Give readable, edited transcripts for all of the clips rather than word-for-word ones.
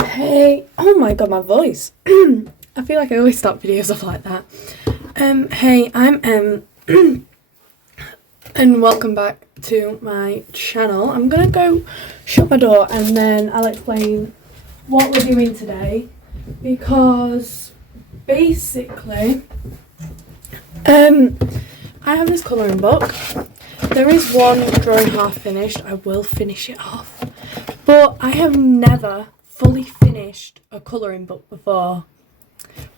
Hey, oh my god, my voice. I feel like I always start videos off like that. Hey, I'm and welcome back to my channel. I'm gonna go shut my door and then I'll explain what we're doing today, because basically, I have this colouring book. There is one drawing half finished. I will finish it off, but I have never fully finished a colouring book before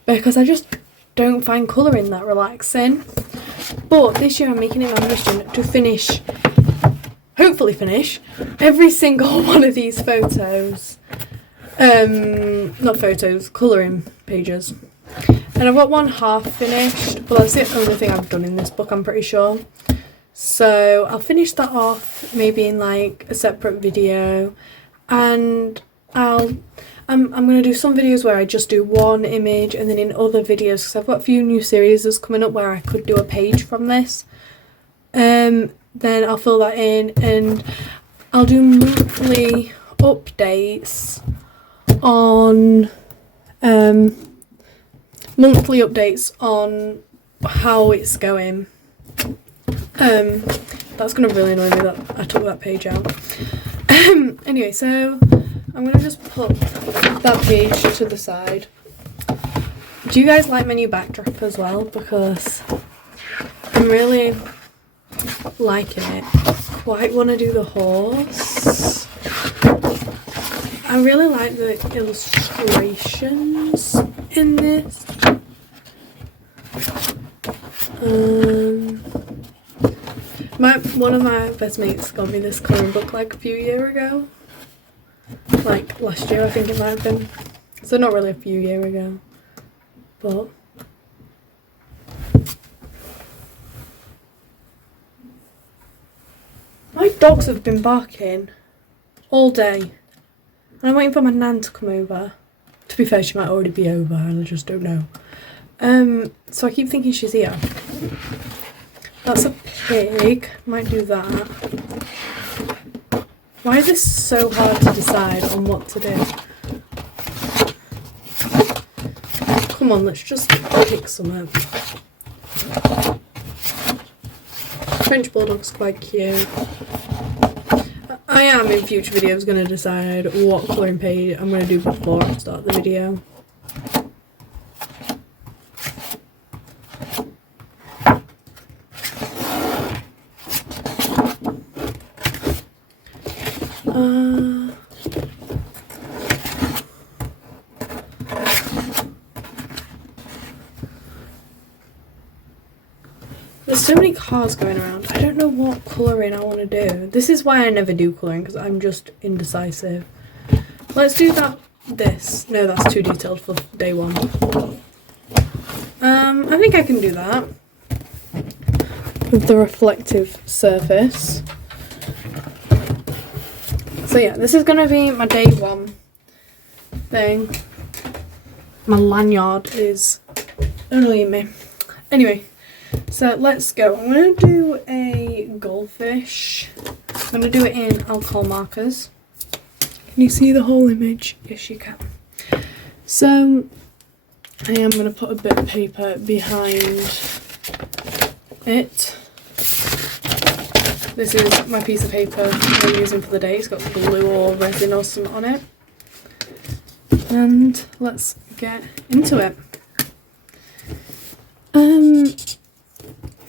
because I just don't find colouring that relaxing. But this year I'm making it my mission to finish, hopefully finish, every single one of these photos. Not photos, colouring pages. And I've got one half finished, but that's the only thing I've done in this book, I'm pretty sure. So I'll finish that off maybe in like a separate video, and I'm gonna do some videos where I just do one image, and then in other videos, because I've got a few new series that's coming up where I could do a page from this, then I'll fill that in, and I'll do monthly updates on how it's going. That's gonna really annoy me that I took that page out. Anyway, so I'm gonna just put that page to the side. Do you guys like my new backdrop as well? Because I'm really liking it. Quite want to do the horse. I really like the illustrations in this. One of my best mates got me this colouring book like a few years ago. Like last year, I think it might have been. So not really a few years ago, but my dogs have been barking all day, and I'm waiting for my nan to come over. To be fair, she might already be over, and I just don't know. So I keep thinking she's here. That's a pig. Might do that. Why is this so hard to decide on what to do? Come on, let's just pick something. French Bulldog's quite cute. I am in future videos going to decide what colouring page I'm going to do before I start the video. There's so many cars going around. I don't know what colouring I want to do. This is why I never do colouring, because I'm just indecisive. Let's do this. No, that's too detailed for day one. I think I can do that with the reflective surface. So yeah, this is going to be my day one thing. My lanyard is annoying me. Anyway, so let's go. I'm going to do a goldfish. I'm going to do it in alcohol markers. Can you see the whole image? Yes, you can. So I am going to put a bit of paper behind it. This is my piece of paper I'm using for the day. It's got glue or resin or something on it. And let's get into it.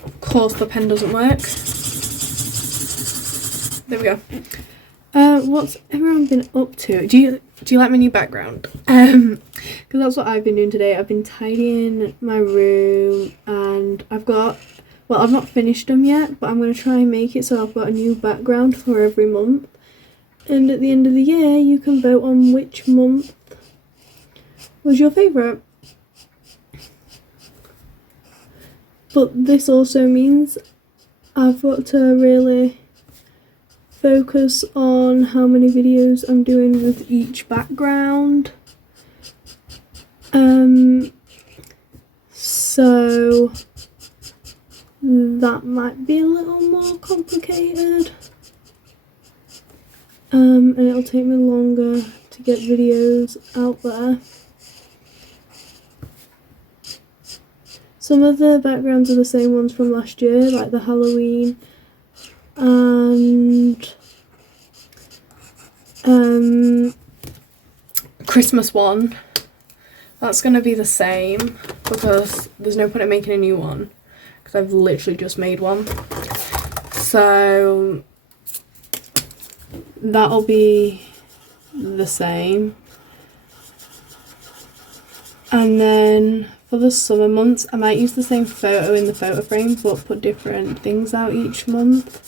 Of course the pen doesn't work. There we go. What's everyone been up to? Do you like my new background? Because that's what I've been doing today. I've been tidying my room, and I've not finished them yet, but I'm going to try and make it so I've got a new background for every month. And at the end of the year, you can vote on which month was your favourite. But this also means I've got to really focus on how many videos I'm doing with each background. So that might be a little more complicated. And it'll take me longer to to get videos out there. Some of the backgrounds are the same ones from last year, like the Halloween and Christmas one. That's going to be the same because there's no point in making a new one because I've literally just made one. So that'll be the same. And then for the summer months, I might use the same photo in the photo frame but put different things out each month.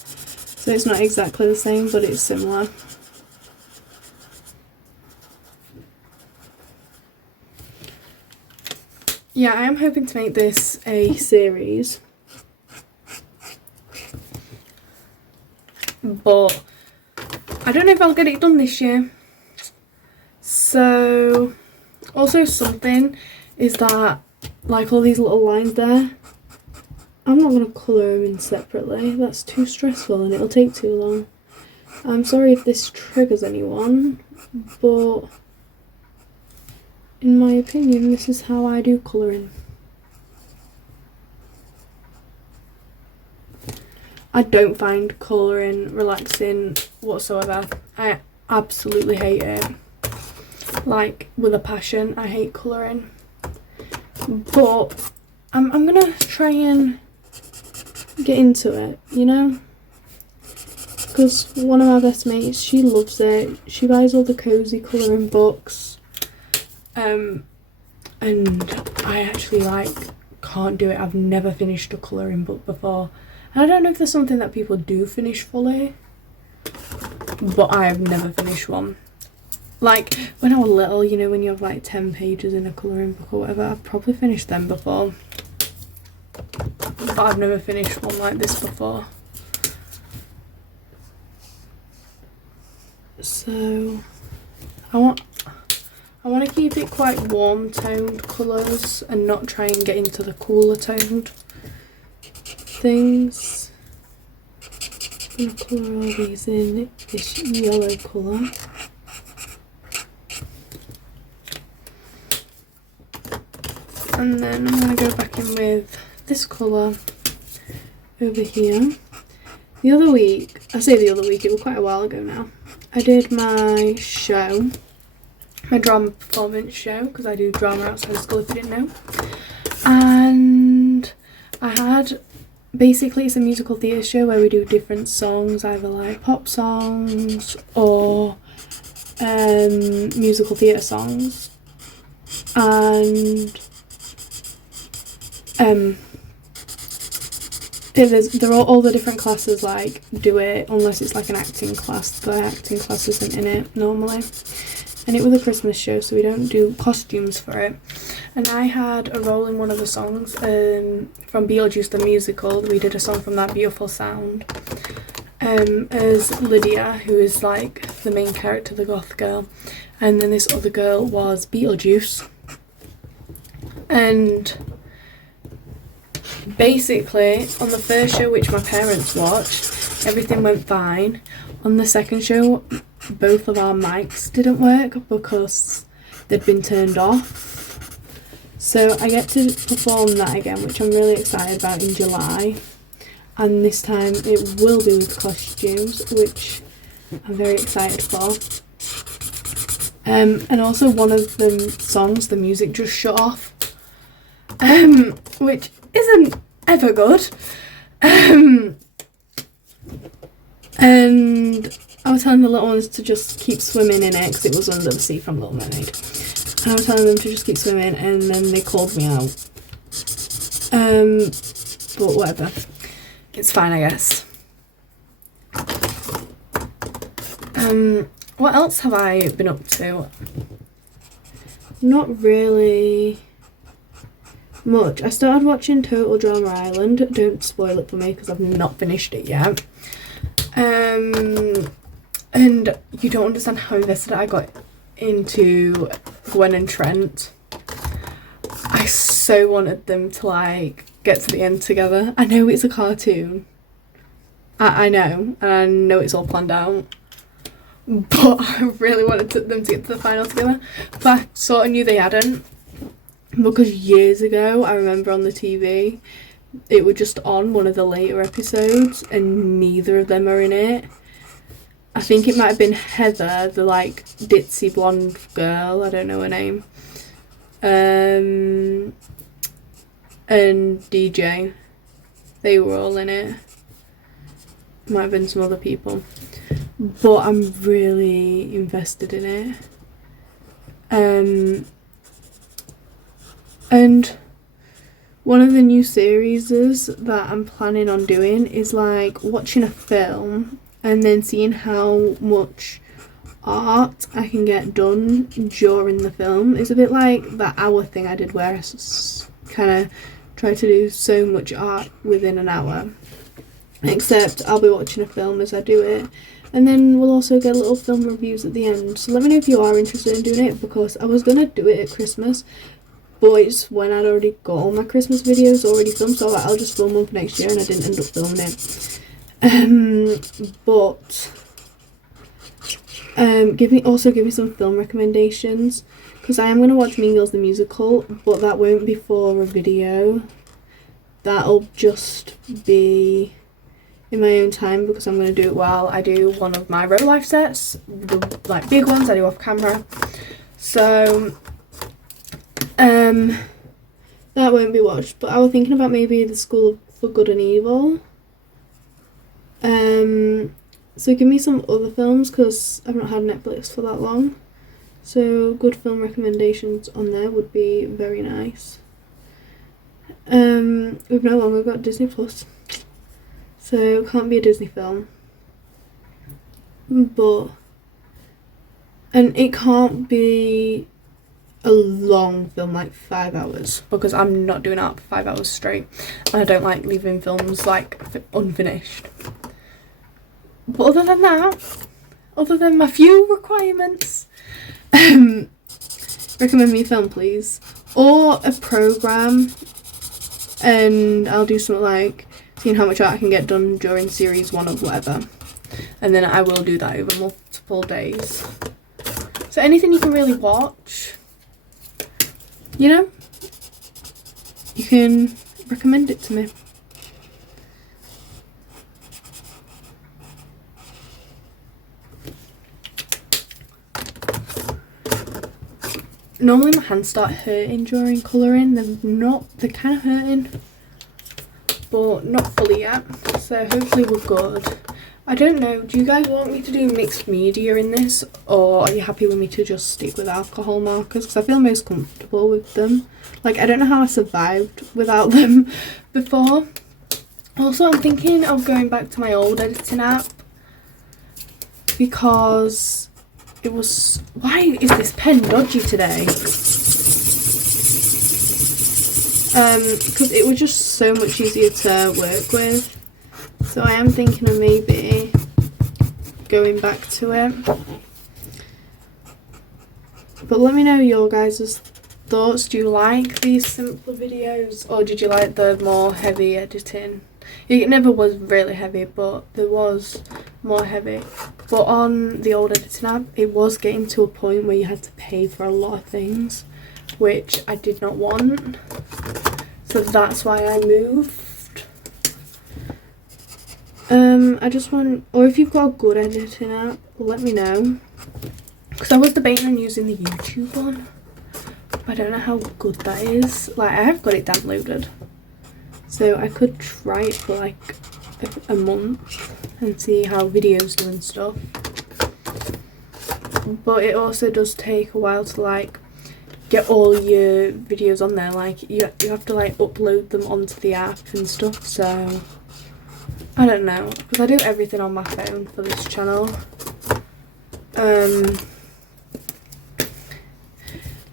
So it's not exactly the same, but it's similar. Yeah, I am hoping to make this a series. But I don't know if I'll get it done this year. So, also something is that, like all these little lines there, I'm not going to colour them in separately. That's too stressful and it'll take too long. I'm sorry if this triggers anyone, but in my opinion, this is how I do colouring. I don't find colouring relaxing whatsoever. I absolutely hate it. Like, with a passion, I hate colouring. But I'm gonna try and get into it, you know? Because one of my best mates, she loves it. She buys all the cozy colouring books. And I actually, like, can't do it. I've never finished a colouring book before. And I don't know if there's something that people do finish fully, but I have never finished one. Like, when I was little, you know, when you have like 10 pages in a colouring book or whatever, I've probably finished them before. But I've never finished one like this before. So, I want to keep it quite warm toned colours and not try and get into the cooler toned things. I'm going to colour all these in this yellow colour. And then I'm going to go back in with this colour over here. The other week, I say the other week, it was quite a while ago now, I did my show, my drama performance show, because I do drama outside of school if you didn't know. And I had, basically it's a musical theatre show where we do different songs, either like pop songs or musical theatre songs. And there are all the different classes like do it, unless it's like an acting class. The acting class isn't in it normally. And it was a Christmas show, so we don't do costumes for it. And I had a role in one of the songs from Beetlejuice the musical. We did a song from that, Beautiful Sound, as Lydia, who is like the main character, the goth girl. And then this other girl was Beetlejuice. And basically, on the first show, which my parents watched, everything went fine. On the second show, both of our mics didn't work because they'd been turned off. So I get to perform that again, which I'm really excited about, in July. And this time it will be with costumes, which I'm very excited for. And also one of the songs, the music just shut off. Which isn't ever good. And I was telling the little ones to just keep swimming in it because it was Under the Sea from Little Mermaid. And I was telling them to just keep swimming, and then they called me out. But whatever. It's fine, I guess. What else have I been up to? Not really much. I started watching Total Drama Island. Don't spoil it for me because I've not finished it yet. And you don't understand how invested I got into Gwen and Trent. I so wanted them to like get to the end together. I know it's a cartoon. I know, and I know it's all planned out. but I really wanted them to get to the final together. But I sort of knew they hadn't, because years ago I remember on the TV it was just on one of the later episodes and neither of them are in it. I think it might have been Heather, the like ditzy blonde girl, I don't know her name, and DJ. They were all in it. Might have been some other people, but I'm really invested in it. And one of the new series that I'm planning on doing is like watching a film and then seeing how much art I can get done during the film. It's a bit like that hour thing I did where I kind of try to do so much art within an hour. Except I'll be watching a film as I do it. And then we'll also get little film reviews at the end. So let me know if you are interested in doing it, because I was going to do it at Christmas, but it's when I'd already got all my Christmas videos already filmed, so I'll just film one for next year, and I didn't end up filming it. Give me some film recommendations, because I am going to watch Mean Girls the musical, but that won't be for a video. That'll just be in my own time, because I'm going to do it while I do one of my real life sets, the like big ones I do off camera. So that won't be watched, but I was thinking about maybe The School for Good and Evil. So give me some other films, because I've not had Netflix for that long, so good film recommendations on there would be very nice. We've no longer got Disney Plus, so it can't be a Disney film, and it can't be a long film like 5 hours, because I'm not doing art for 5 hours straight, and I don't like leaving films like unfinished. But other than that, other than my few requirements, recommend me a film please, or a program, and I'll do something like seeing how much art I can get done during series 1 of whatever, and then I will do that over multiple days. So anything you can really watch, you know, you can recommend it to me. Normally my hands start hurting during colouring. They're kind of hurting, but not fully yet, so hopefully we're good. I don't know, do you guys want me to do mixed media in this, or are you happy with me to just stick with alcohol markers, because I feel most comfortable with them. Like, I don't know how I survived without them before. Also, I'm thinking of going back to my old editing app, because it was... Why is this pen dodgy today? Because it was just so much easier to work with. So I am thinking of maybe going back to it. But let me know your guys' thoughts. Do you like these simpler videos, or did you like the more heavy editing? It never was really heavy, but there was more heavy. But on the old editing app, it was getting to a point where you had to pay for a lot of things, which I did not want. So that's why I moved. I just want, or if you've got a good editing app, let me know. Because I was debating on using the YouTube one. I don't know how good that is. Like, I have got it downloaded, so I could try it for like a month and see how videos do and stuff. But it also does take a while to like get all your videos on there. Like you have to like upload them onto the app and stuff. So I don't know, because I do everything on my phone for this channel.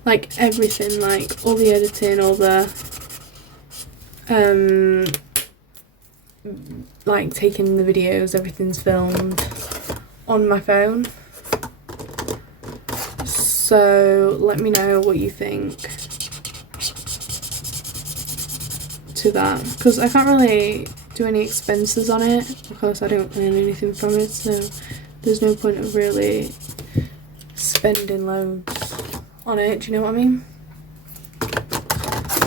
Like everything, like all the editing, all the like taking the videos, everything's filmed on my phone. So let me know what you think to that, because I can't really do any expenses on it because I don't earn anything from it, so there's no point of really spending loads on it, do you know what I mean?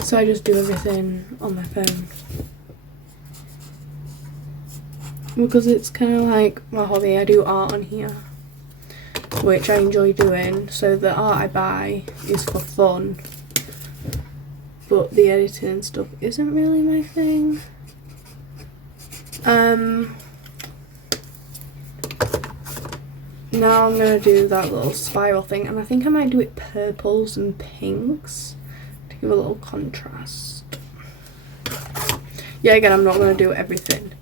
So I just do everything on my phone. Because it's kind of like my hobby. I do art on here, which I enjoy doing, so the art I buy is for fun, but the editing and stuff isn't really my thing. Now I'm going to do that little spiral thing, and I think I might do it purples and pinks to give a little contrast. Yeah, again, I'm not going to do everything.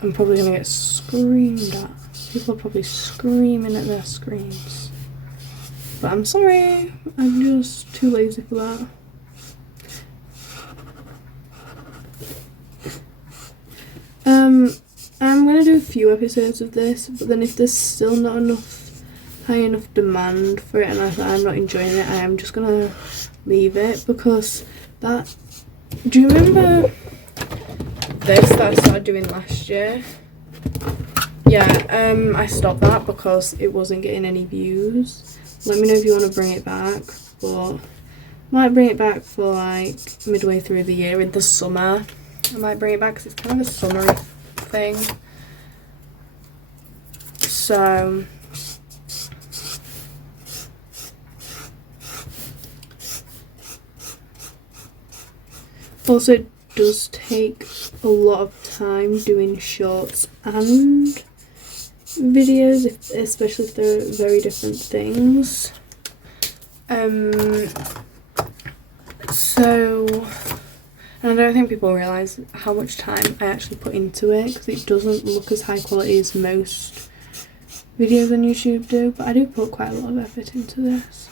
I'm probably going to get screamed at. People are probably screaming at their screens. But I'm sorry, I'm just too lazy for that. I'm going to do a few episodes of this, but then if there's still not high enough demand for it and I'm not enjoying it, I am just going to leave it, because that... Do you remember this that I started doing last year? Yeah, I stopped that because it wasn't getting any views. Let me know if you want to bring it back, but I might bring it back for like midway through the year in the summer. I might bring it back because it's kind of a summery thing. So also it does take a lot of time doing shorts and videos, especially if they're very different things. And I don't think people realise how much time I actually put into it, because it doesn't look as high quality as most videos on YouTube do, but I do put quite a lot of effort into this.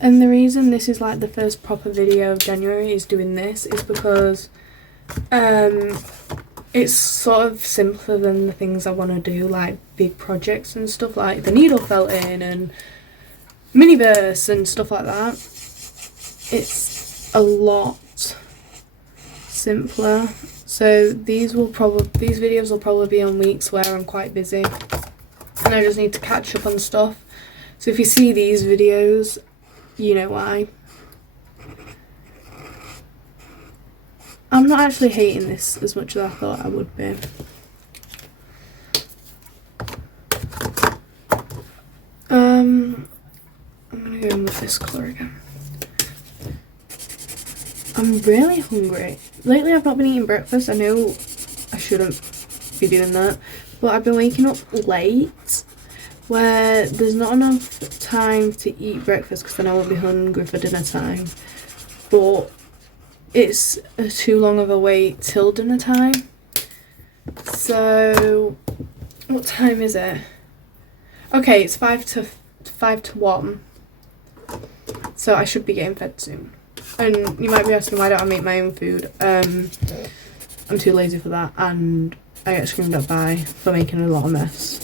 And the reason this is like the first proper video of January is doing this is because it's sort of simpler than the things I want to do, like big projects and stuff like the needle felting and miniverse and stuff like that. It's a lot simpler. So these videos will probably be on weeks where I'm quite busy and I just need to catch up on stuff. So if you see these videos, you know why. I'm not actually hating this as much as I thought I would be. I'm gonna go in with this colour again. I'm really hungry. Lately I've not been eating breakfast. I know I shouldn't be doing that, but I've been waking up late where there's not enough time to eat breakfast because then I won't be hungry for dinner time. But it's too long of a wait till dinner time. So what time is it? Okay, it's 5 to 1. So I should be getting fed soon. And you might be asking, why don't I make my own food? I'm too lazy for that, and I get screamed at by for making a lot of mess.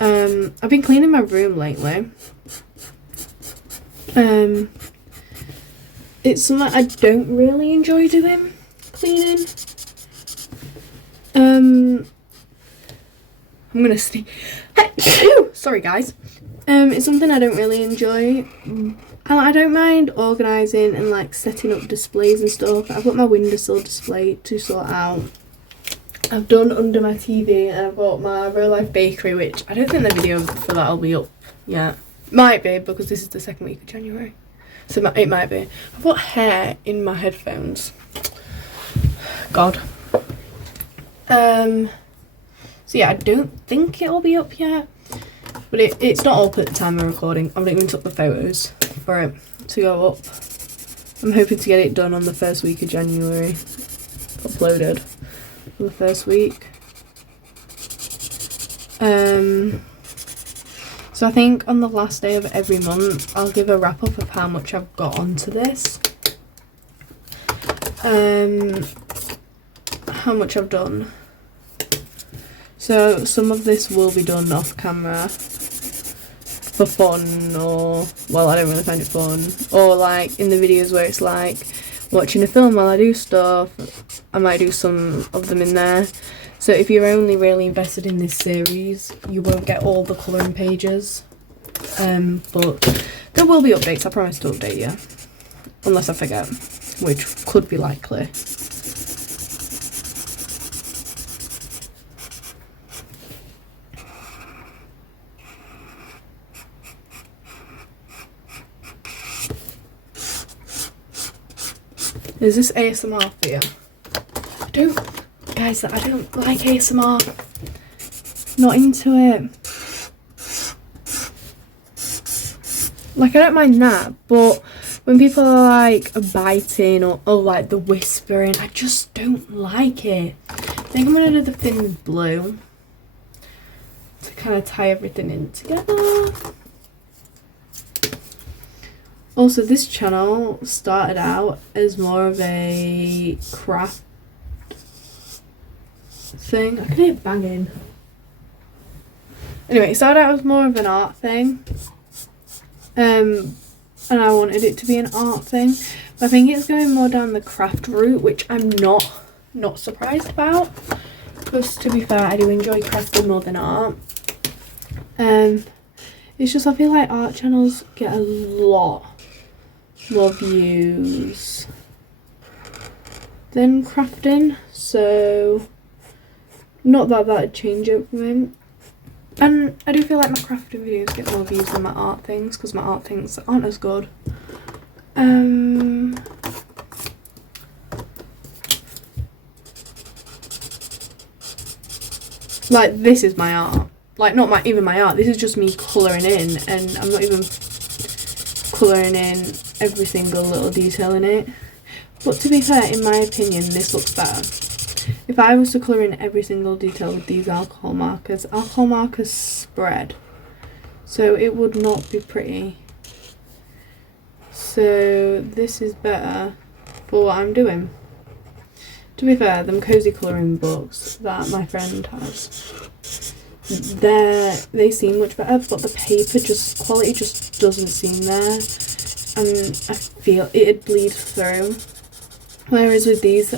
I've been cleaning my room lately. It's something I don't really enjoy doing, cleaning. I'm gonna sneeze. Sorry guys. It's something I don't really enjoy. I don't mind organising and like setting up displays and stuff. I've got my windowsill display to sort out. I've done under my TV, and I've got my Real Life Bakery, which I don't think the video for that will be up yet. Might be, because this is the second week of January. So it might be. I've got hair in my headphones. God. So yeah, I don't think it'll be up yet. But it's not up at the time of recording. I haven't even took the photos for it to go up. I'm hoping to get it done on the first week of January. Uploaded for the first week. So I think on the last day of every month, I'll give a wrap up of how much I've got onto this. How much I've done. So some of this will be done off camera for fun, or, well, I don't really find it fun, or like in the videos where it's like watching a film while I do stuff, I might do some of them in there. So if you're only really invested in this series, you won't get all the colouring pages. But there will be updates, I promise to update you. Unless I forget, which could be likely. Is this ASMR for you? I don't like ASMR. Not into it. Like, I don't mind that, but when people are like biting or like the whispering, I just don't like it. I think I'm gonna do the thin blue to kind of tie everything in together. Also, this channel started out as more of a craft thing. I can hear it banging. Anyway, it started out as more of an art thing. And I wanted it to be an art thing. But I think it's going more down the craft route, which I'm not surprised about. Because to be fair, I do enjoy crafting more than art. It's just I feel like art channels get a lot more views than crafting, so not that that'd change it for me. And I do feel like my crafting videos get more views than my art things, because my art things aren't as good. Like, this is my art. Like, not even my art, this is just me colouring in, and I'm not even colouring in every single little detail in it. But to be fair, in my opinion, this looks better. If I was to colour in every single detail with these alcohol markers spread, so it would not be pretty. So this is better for what I'm doing. To be fair, them cozy colouring books that my friend has, they seem much better, but the paper quality just doesn't seem there, and I feel it'd bleed through. Whereas with these,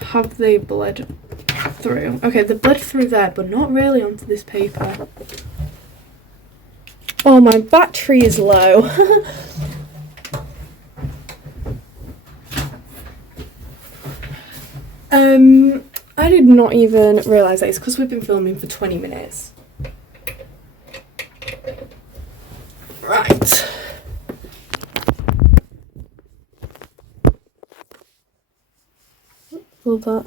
have they bled through? Okay, they bled through there, but not really onto this paper. Oh, my battery is low. I did not even realise that. It's because we've been filming for 20 minutes. Right. Love that.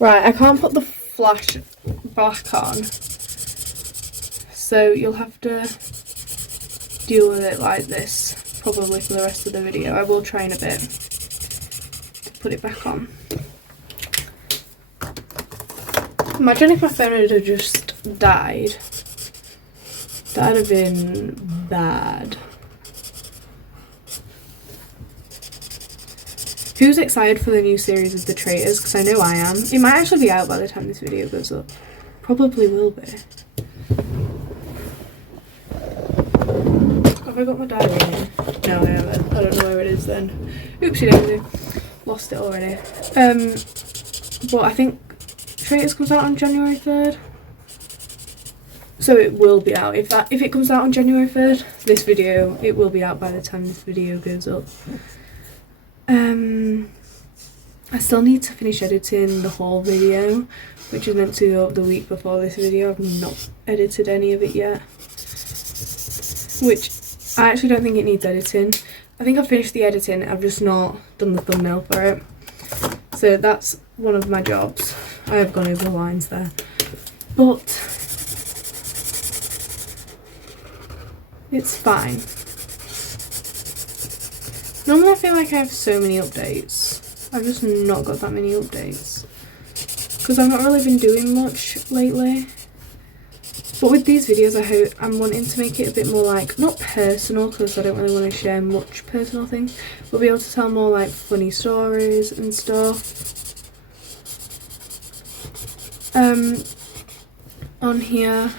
Right, I can't put the flash back on, so you'll have to deal with it like this probably for the rest of the video. I will try in a bit to put it back on. Imagine if my phone had just died. That'd have been bad. Who's excited for the new series of The Traitors? Because I know I am. It might actually be out by the time this video goes up. Probably will be. Have I got my diary in? No, I haven't. I don't know where it is then. Oopsie daisy. Lost it already. But I think Traitors comes out on January 3rd. So it will be out. If it comes out on January 3rd, this video, it will be out by the time this video goes up. I still need to finish editing the whole video, which is meant to go up the week before this video. I've not edited any of it yet, which I actually don't think it needs editing. I think I've finished the editing, I've just not done the thumbnail for it. So that's one of my jobs. I have gone over the lines there. But it's fine. Normally I feel like I have so many updates. I've just not got that many updates. Because I've not really been doing much lately. But with these videos I'm wanting to make it a bit more like, not personal because I don't really want to share much personal things, but be able to tell more like funny stories and stuff. On here.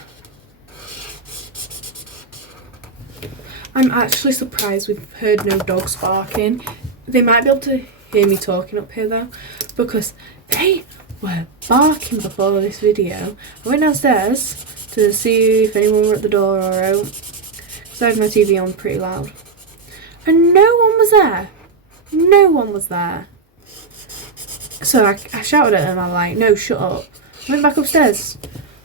I'm actually surprised we've heard no dogs barking. They might be able to hear me talking up here though, because they were barking before this video. I went downstairs to see if anyone were at the door or out, because I had my TV on pretty loud. And no one was there. No one was there. So I shouted at them, I'm like, no, shut up. I went back upstairs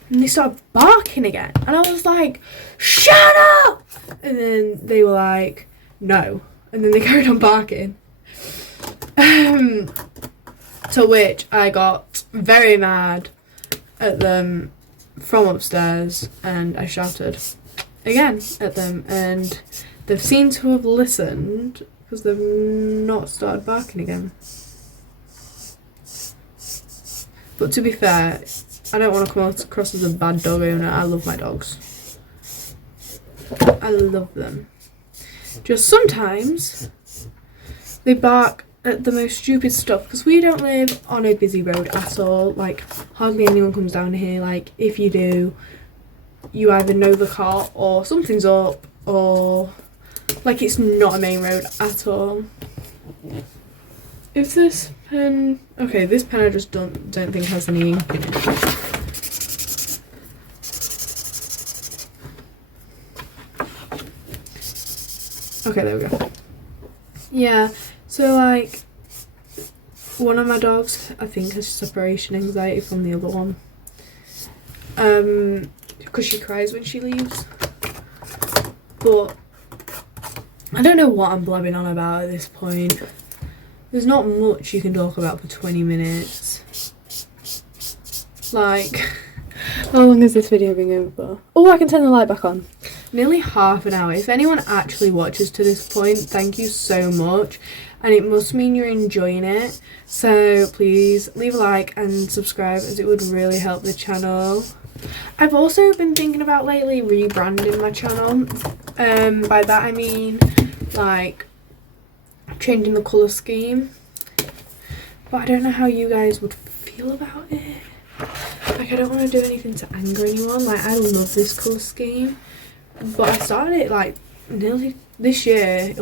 and they started barking again. And I was like, shut up! And then they were like, no. And then they carried on barking. To which I got very mad at them from upstairs and I shouted again at them, and they've seemed to have listened because they've not started barking again. But to be fair, I don't want to come across as a bad dog owner. I love my dogs. I love them. Just sometimes they bark at the most stupid stuff, because we don't live on a busy road at all. Like, hardly anyone comes down here. Like, if you do, you either know the car or something's up, or like it's not a main road at all. Is this pen... Okay, this pen I just don't think has any ink in it. Okay, there we go. Yeah, so like, one of my dogs, I think, has separation anxiety from the other one. Because she cries when she leaves. But I don't know what I'm blabbing on about at this point. There's not much you can talk about for 20 minutes. Like, how long has this video been going for? Oh, I can turn the light back on. Nearly half an hour. If anyone actually watches to this point, thank you so much. And it must mean you're enjoying it. So please leave a like and subscribe, as it would really help the channel. I've also been thinking about lately rebranding my channel. By that I mean, like, changing the colour scheme, but I don't know how you guys would feel about it. Like, I don't want to do anything to anger anyone. Like, I love this colour scheme, but I started it like nearly this year.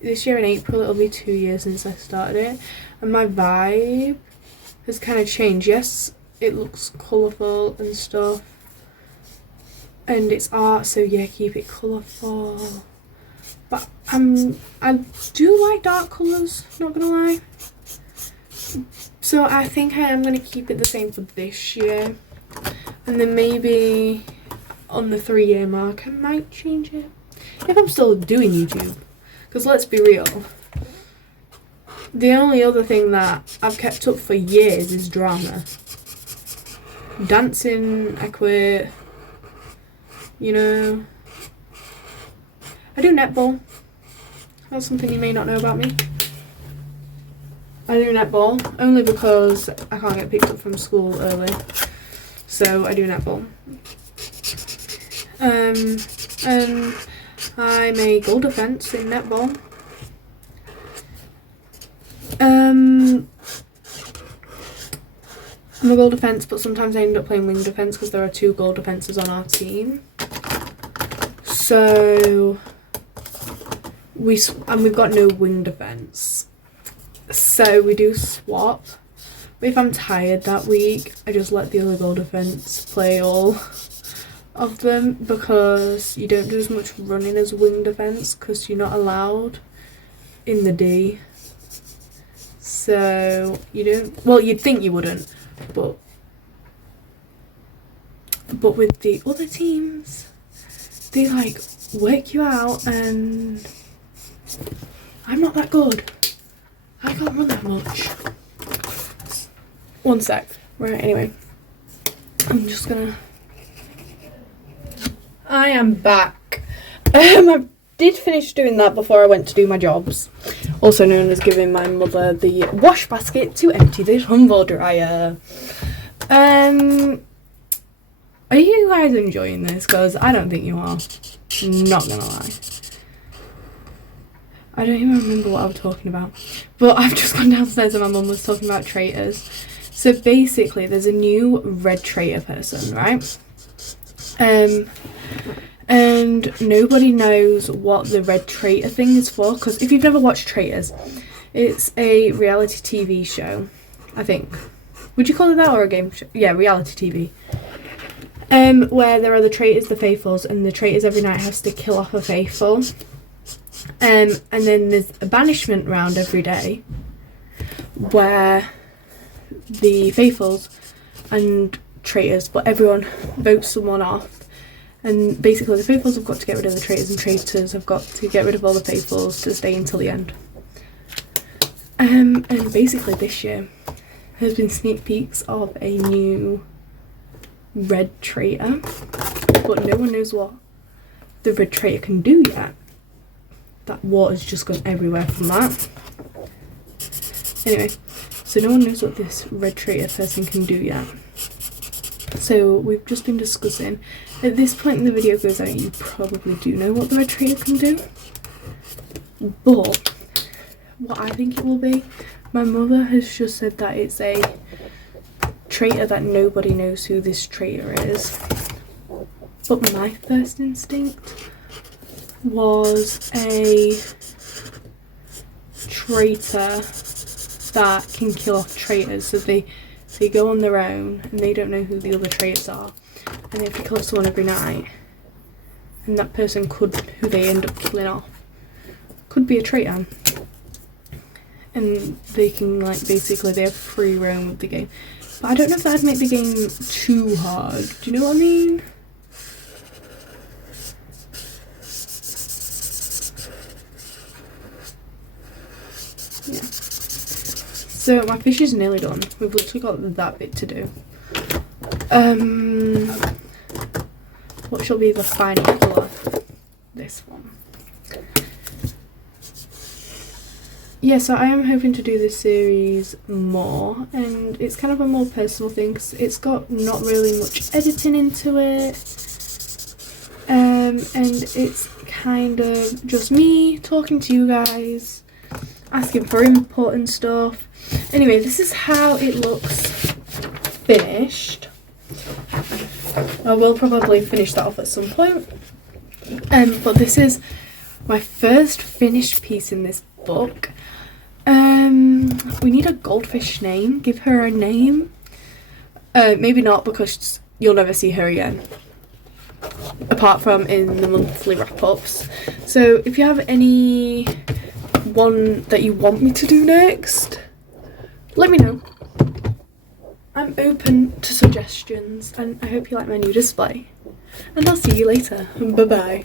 This year in April it'll be 2 years since I started it, and my vibe has kind of changed. Yes, it looks colourful and stuff, and it's art, so yeah, keep it colourful. But I do like dark colours, not gonna lie. So I think I am gonna keep it the same for this year. And then maybe on the 3-year mark I might change it. If I'm still doing YouTube. Because let's be real, the only other thing that I've kept up for years is drama. Dancing, I quit. You know, I do netball. That's something you may not know about me. I do netball only because I can't get picked up from school early, so I do netball. And I'm a goal defence in netball. I'm a goal defence, but sometimes I end up playing wing defence because there are 2 goal defences on our team. So we've got no wing defence, so we do swap. But if I'm tired that week, I just let the other goal defence play all of them, because you don't do as much running as wing defence because you're not allowed in the D. So you don't, well, you'd think you wouldn't, but with the other teams, they like work you out, and I'm not that good. I can't run that much. One sec. Right, anyway. I'm just gonna... I am back. I did finish doing that before I went to do my jobs. Also known as giving my mother the wash basket to empty the tumble dryer. Are you guys enjoying this? Because I don't think you are. Not gonna lie. I don't even remember what I was talking about. But I've just gone downstairs and my mum was talking about traitors. So basically there's a new red traitor person, right? And nobody knows what the red traitor thing is for. Because if you've never watched Traitors, It's a reality TV show, I think. Would you call it that, or a game show? Yeah, reality TV. Where there are the traitors, the faithfuls, and the traitors every night has to kill off a faithful. And then there's a banishment round every day where the faithfuls and traitors, but everyone votes someone off. And basically the faithfuls have got to get rid of the traitors, and traitors have got to get rid of all the faithfuls to stay until the end. And basically this year has been sneak peeks of a new red traitor, but no one knows what the red traitor can do yet. That water's just gone everywhere from that. Anyway, so no one knows what this red traitor person can do yet. So we've just been discussing. At this point in the video goes out, you probably do know what the red traitor can do. But what I think it will be, my mother has just said that it's a traitor that nobody knows who this traitor is. But my first instinct was a traitor that can kill off traitors. So they go on their own and they don't know who the other traitors are, and they have to kill someone every night, and that person who they end up killing off could be a traitor, and they can, like, basically they have free roam with the game. But I don't know if that'd make the game too hard. Do you know what I mean? Yeah. So my fish is nearly done. We've literally got that bit to do. What shall be the final colour? This one. Yeah, so I am hoping to do this series more, and it's kind of a more personal thing because it's got not really much editing into it, and it's kind of just me talking to you guys, asking for input and stuff. Anyway, this is how it looks finished. I will probably finish that off at some point, but this is my first finished piece in this book. We need a goldfish name. Give her a name. Maybe not, because you'll never see her again, apart from in the monthly wrap-ups. So if you have any one that you want me to do next, let me know. I'm open to suggestions, and I hope you like my new display. And I'll see you later. Bye bye.